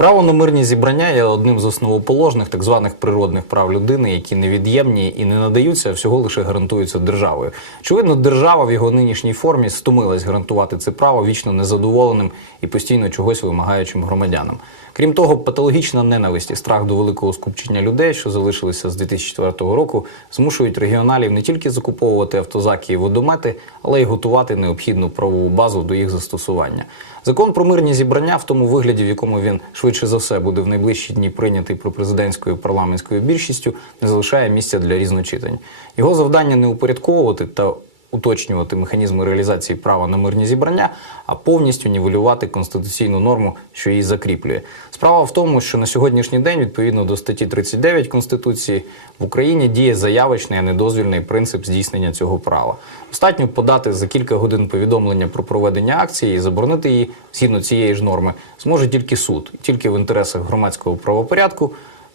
Право на мирні зібрання є одним з основоположних так званих природних прав людини, які невід'ємні і не надаються, а всього лише гарантуються державою. Очевидно, держава в його нинішній формі стомилась гарантувати це право вічно незадоволеним і постійно чогось вимагаючим громадянам. Крім того, патологічна ненависть і страх до великого скупчення людей, що залишилися з 2004 року, змушують регіоналів не тільки закуповувати автозаки і водомети, але й готувати необхідну правову базу до їх застосування. Закон про мирні зібрання в тому вигляді, в якому він швидше за все буде в найближчі дні прийнятий пропрезидентською парламентською більшістю, не залишає місця для різночитань. Його завдання не упорядковувати та уточнювати механізми реалізації права на мирні зібрання, а повністю нівелювати конституційну норму, що її закріплює. Справа в тому, що на сьогоднішній день, відповідно до статті 39 Конституції, в Україні діє заявочний, а не дозвільний принцип здійснення цього права. Достатньо подати за кілька годин повідомлення про проведення акції і заборонити її згідно цієї ж норми зможе тільки суд, тільки в інтересах громадського правопорядку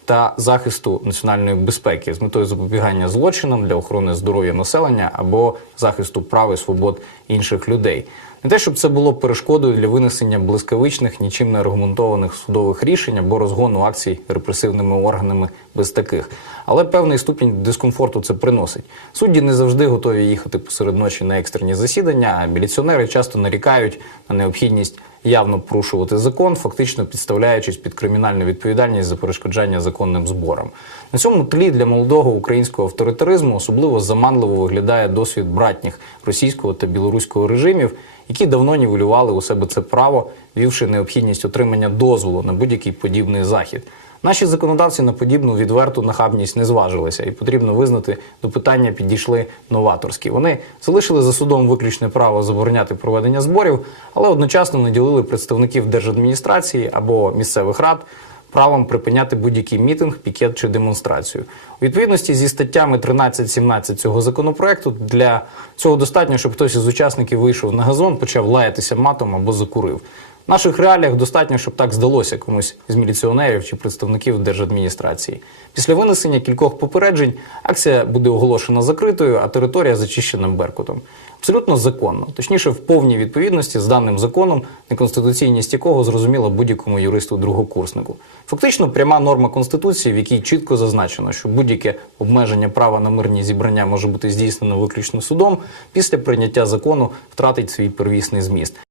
та захисту національної безпеки з метою запобігання злочинам для охорони здоров'я населення або захисту прав і свобод інших людей. Не те, щоб це було перешкодою для винесення блискавичних, нічим не аргументованих судових рішень або розгону акцій репресивними органами без таких, але певний ступінь дискомфорту це приносить. Судді не завжди готові їхати посеред ночі на екстрені засідання, а міліціонери часто нарікають на необхідність явно порушувати закон, фактично підставляючись під кримінальну відповідальність за перешкоджання законним зборам. На цьому тлі для молодого українського авторитаризму особливо заманливо виглядає досвід братніх російського та білоруського режимів, які давно нівелювали у себе це право, вівши необхідність отримання дозволу на будь-який подібний захід. Наші законодавці на подібну відверту нахабність не зважилися, і потрібно визнати, до питання підійшли новаторські. Вони залишили за судом виключне право забороняти проведення зборів, але одночасно наділили представників держадміністрації або місцевих рад правом припиняти будь-який мітинг, пікет чи демонстрацію. У відповідності зі статтями 13-17 цього законопроекту для цього достатньо, щоб хтось із учасників вийшов на газон, почав лаятися матом або закурив. В наших реаліях достатньо, щоб так здалося комусь з міліціонерів чи представників держадміністрації. Після винесення кількох попереджень акція буде оголошена закритою, а територія зачищена беркутом. Абсолютно законно, точніше, в повній відповідності з даним законом, неконституційність якого зрозуміла будь-якому юристу другокурснику. Фактично, пряма норма конституції, в якій чітко зазначено, що будь-яке обмеження права на мирні зібрання може бути здійснено виключно судом, після прийняття закону втратить свій первісний зміст.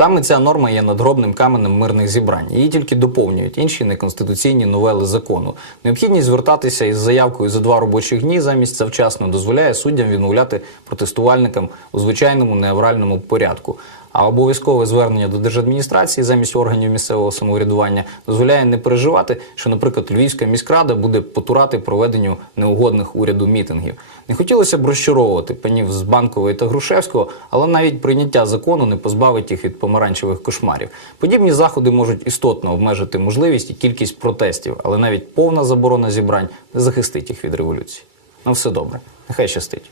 Саме ця норма є надгробним каменем мирних зібрань. Її тільки доповнюють інші неконституційні новели закону. Необхідність звертатися із заявкою за два робочі дні замість завчасно дозволяє суддям відмовляти протестувальникам у звичайному неавральному порядку. А обов'язкове звернення до держадміністрації замість органів місцевого самоврядування дозволяє не переживати, що, наприклад, Львівська міськрада буде потурати проведенню неугодних уряду мітингів. Не хотілося б розчаровувати панів з Банкової та Грушевського, але навіть прийняття закону не позбавить їх від помаранчевих кошмарів. Подібні заходи можуть істотно обмежити можливість і кількість протестів, але навіть повна заборона зібрань не захистить їх від революції. На все добре, нехай щастить.